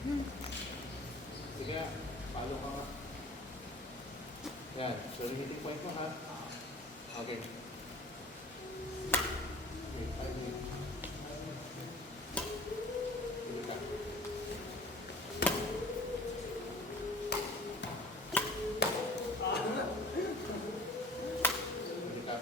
Sige nga, follow ka nga. Yan, so yung hitting point mo ha. Okay. Okay, 5 minutes. Sige ka. Sige ka.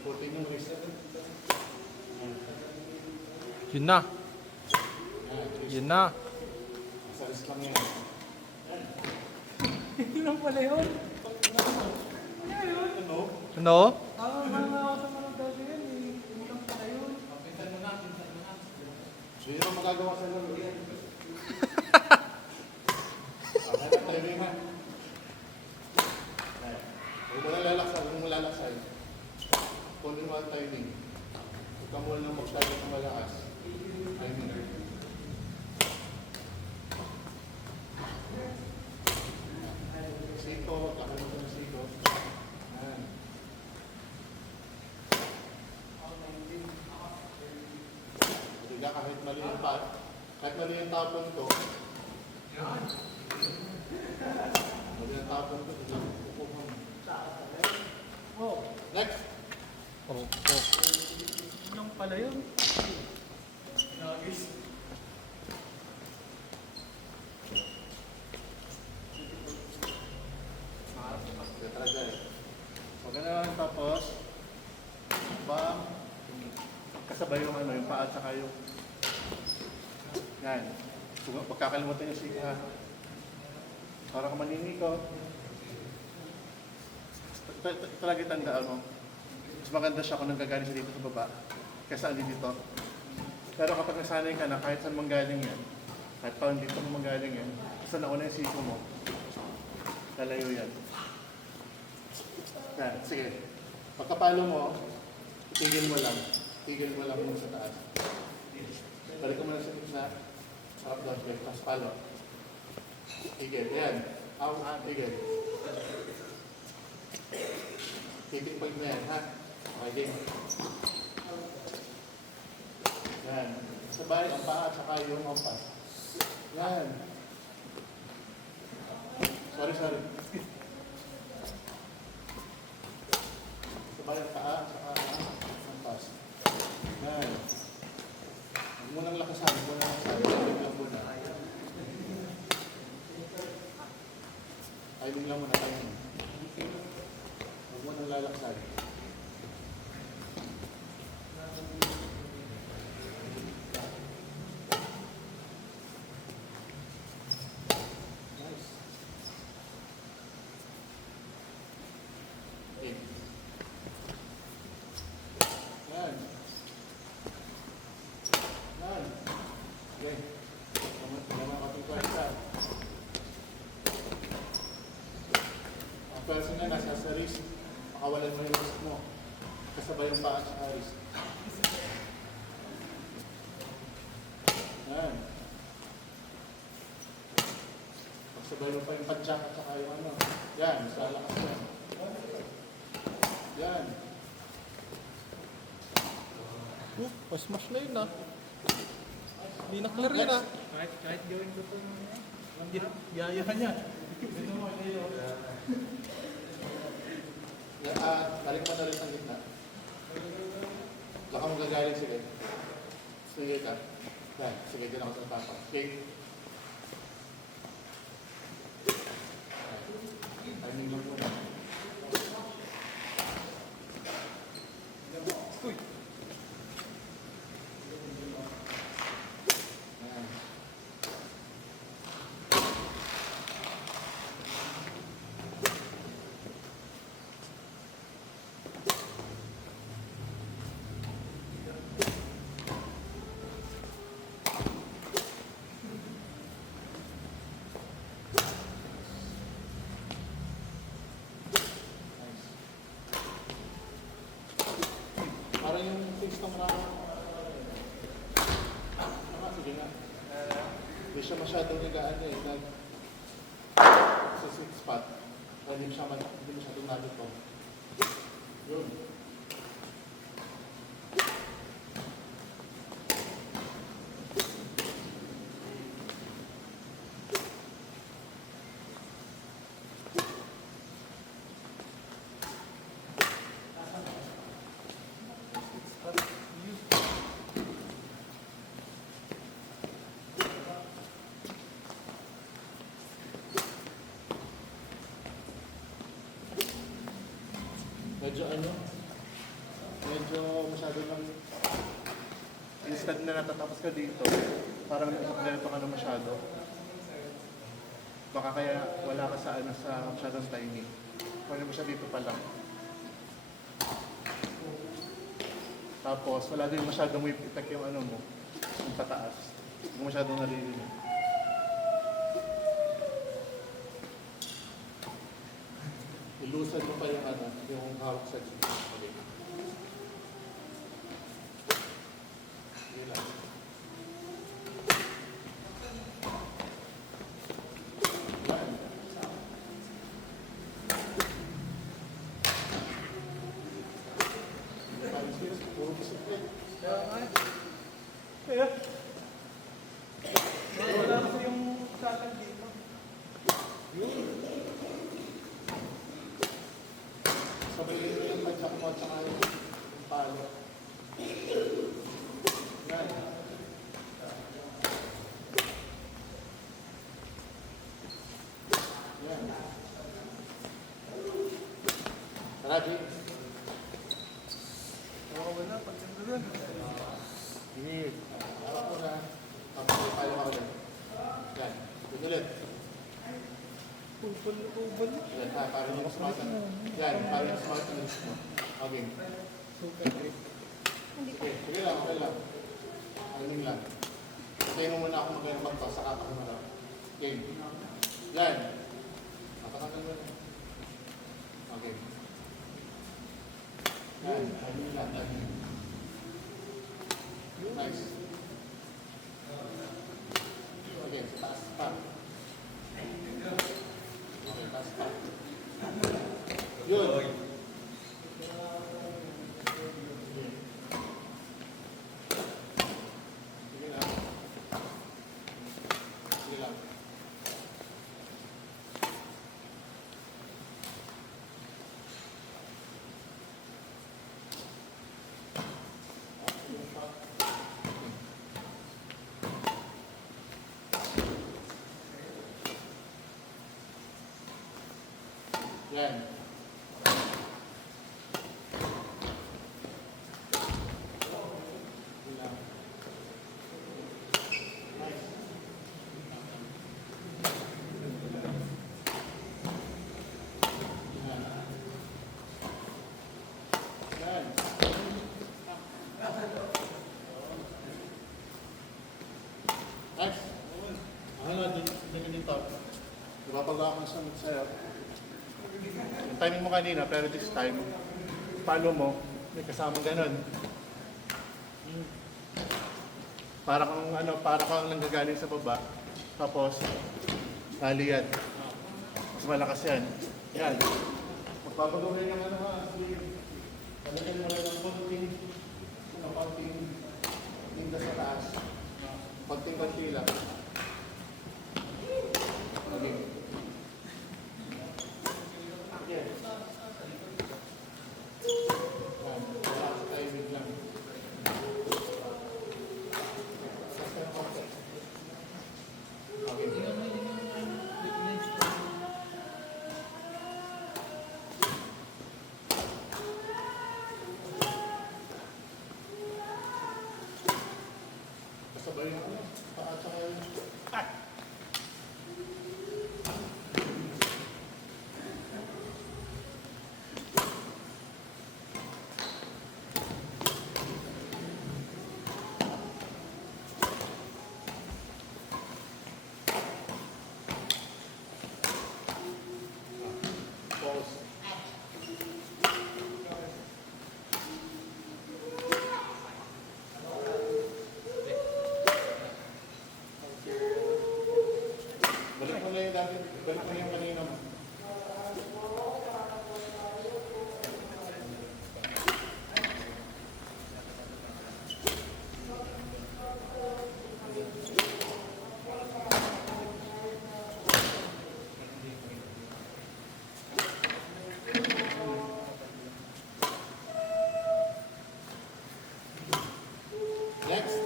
Ikutin yung wrist. Yun na. Wrist. Yun na. Sa wrist lang yan. Hindi lang pala yun. Ano? Ano? Mga ako sa mga dati yan eh. Hindi lang pala yun. Pinsan mo na, pinsan mo na. Hindi naman magagawa sa laro yan. Okay, timing ha. Huwag mo na lalaksan, huwag mo lalaksan. Kunin mo ang timing. Huwag ka muna nang mag-target ng malakas. Timing. Siko, kakalimutan ng siko. Yan. Hindi ka kahit mali yung kahit mali yung tapon ko. Mali yung tapon ko, hindi lang kukuha mo. Oh, Next! Oh, oh. yun lang pala yun. Nagis. Sige, talaga eh. Huwag ka na lang tapos. Bang. Kasabay yung ano, yung paa at saka yung... Yan. Huwag kakalimutan yung sika. Para ka maniniko. Talaga tandaan mo. Mas maganda siya kung nanggagaling siya dito sa baba kaysa ali dito. Pero kapag nasanay ka na, kahit saan manggaling yan, kahit pa dito mo manggaling yan, basta nauna yung siko mo, lalayo yan. Yan, sige. Pagkapalo mo, itigil mo lang. Itigil mo lang muna sa taas. Balik ko muna sa gitna. Harap doon, okay. Tapos palo. Tigil, yan. Tigil. Hitting point na yan, ha? Okay, game. Yan. Sabay, ang paa at saka yung ampas. Yan. Sorry. Sabay ang paa at saka ang ampas. Yan. Huwag mo nang lakasan. Huwag mo nang lakasan. Timing lang muna. Timing lang muna. Timing. Huwag mo nang lalaksan. Nice. Okay. Yan. Yan. Okay. Tama ka pwersa. Ang pwersa na nasa sa wrist. Makawalan mo yung wrist mo. Kasabay yung paa sa wrist. Yan. Pagsabay mo pa yung padjak at saka yung ano. Yan. Sa lakas yan. Yan. Smash na yun ah. Hindi na clear yun ah. Kahit gawin ko ito Yaya ka niya. Ito mo, kayo. Tarik mo na rin ang gitna. Baka mo gagaling, sige. Sige ka. Yan, sige, dyan ako sa papa. Okay. Timing lang muna. Uy. Yan. Parang yung face ng mga... Sige nga. Hindi siya masyadong nagaan eh. sa sweet spot. Para hindi mo siya dumalito. Yun. Medyo masyado ng instant na natatapos ka dito. Parang ganito ka na masyado. Baka kaya wala ka sa masyadong timing. Pwede mo siya dito pa lang. Tapos wala din masyadong whip effect yung mo, yung pataas. Hindi mo masyadong naririnig. Ilusan mo pa yung hawak sa dito. Okay. Sige lang. Yan. Puro disiplin. Kaya, wala kasi yung salang dito. Sabayin mo yung pagsak mo at saka yung palo. Yan. Yan. Tara, James. Wala, pagkanda rin. Init. Harap mo na. Tapos tayo ka ulit. Yan. Yun ulit. Ubal. Yan. Para hindi mo sumatan. Yan. Para hindi mo sumatan ng mo. Okay. Sige lang. Okay lang. Alaming lang. Patayin mo muna ako magayang magto sa kapak mo lang. Okay. Yan. Napatakan mo na. Okay. Yan. Alaming lang. Nice. Okay, sa taas pa. Okay, taas pa. Yun. Sige lang. Sige lang. Yan. Yan. Nice. Yan. Yan. Nice. Din dito. Napapagawa ko sa sa'yo. Yung timing mo kanina, pero this time, follow mo, may kasamang ganun. Para kang nanggagaling sa baba, tapos, haliyad. Mas malakas yan. Yan. Magpapagawin ng talagyan mo lang ng konting tinda sa taas. Konting-konti lang. Okay. Sabay yung paa tsaka yung lang yung dati. Ganun lang yung kanina mo. Next.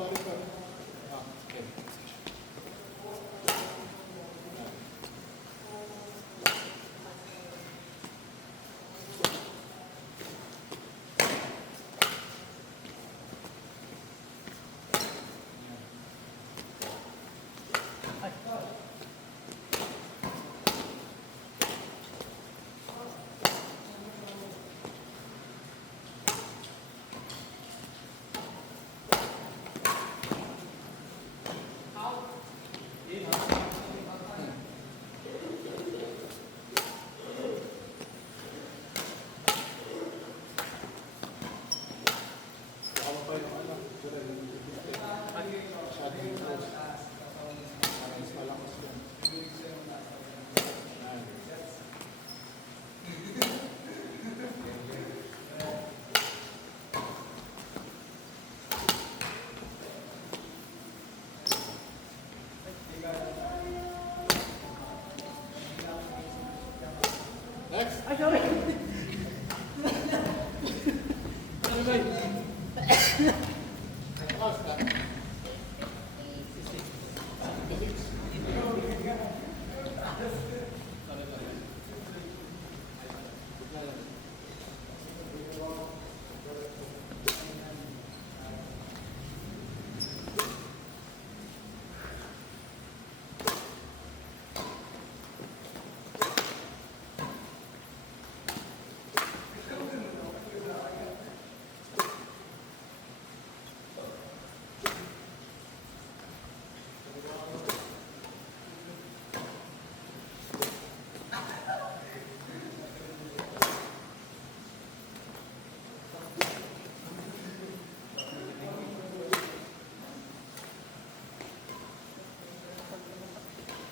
Sorry, sir. Okay. Baka pa yung ano, sir, yung masyadong close. Mas malakas yan. Yan. Next. Ay, sorry! Next na.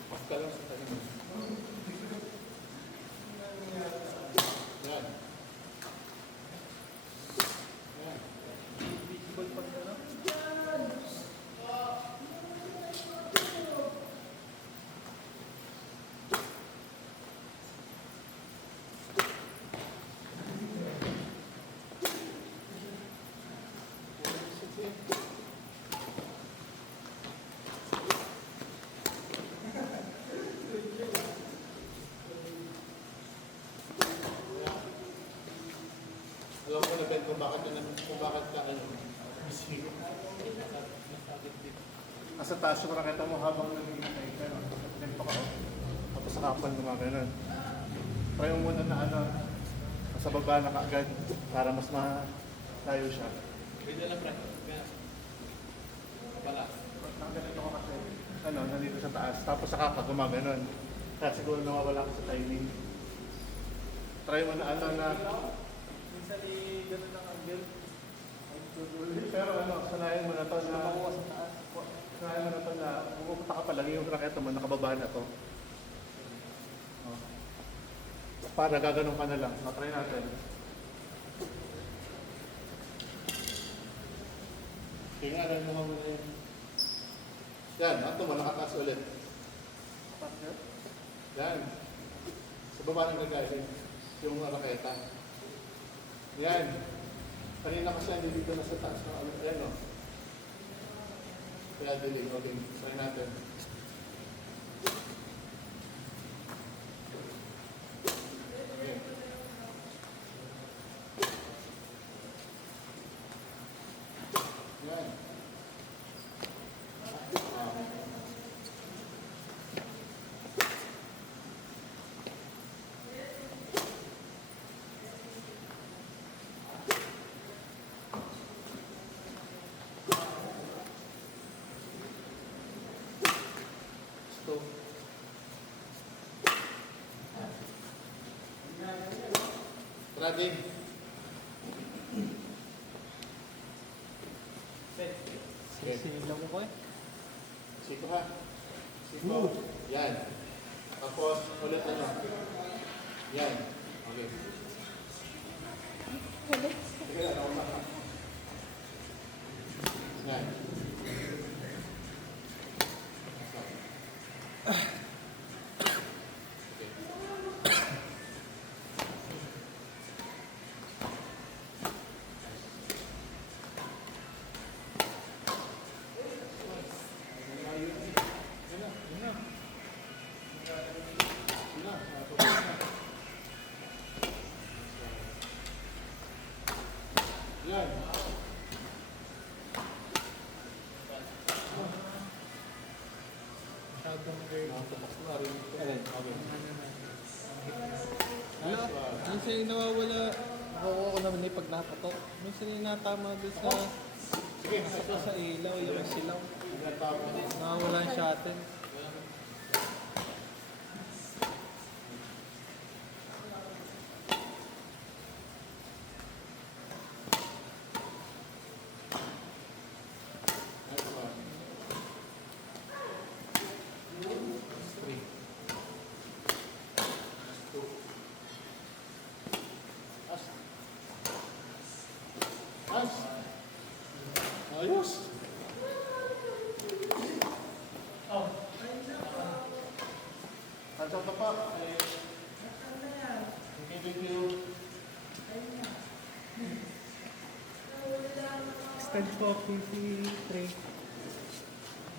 Basta lang sa tayo. Yan. Yan. Alam ko na Ben kung bakit ka ano. Nasa taas yung raketa mo habang nag-iintay ka. Ganito ka. Tapos sa kapal gumagano'n. Try mo muna na ano, nasa baba na kaagad para mas malayo siya. Pwede lang, pre. Pala. Nakaganito ko kasi, ano, nandito sa taas. Tapos sa kapal gumagano'n. Kaya siguro nawawala ka sa timing. Try mo na ano na. Minsan ganun lang ang build. Pero ano, sanayin mo na to na sanayin mo na to na pupunta ka pa lang yung raketa mo, nakababa na to. Oh. Para gaganon ka na lang. Try natin. Kaya nga, alam mo muna yun. Yan, ato mo, nakataas ulit. Yan. Sa baba ng gagawin, yung raketa. Yan. Kanina kasi hindi dito na sa taas. Ayan o. Kaya dilig. Okay. Try natin. Okay. Yan. Ready? Sinilaw mo ko eh. Siko ha. Siko. Yan. Tapos, ulit ano. Yan. Okay. Sige na, nauna ka. Yan. Yan. Masyadong girl. Tapos na rin ito. Okay. Ano? Minsan yung nawawala. Nakukuha ko naman eh pag napatok. Minsan yung natama doon sa Sige, ito. sa ilaw, yung silaw. Tapos. Nawawala yung shuttle. Next one. Three. Two. As. As. Ayos. Hands up na pa. Thank you. Stand po, PC3.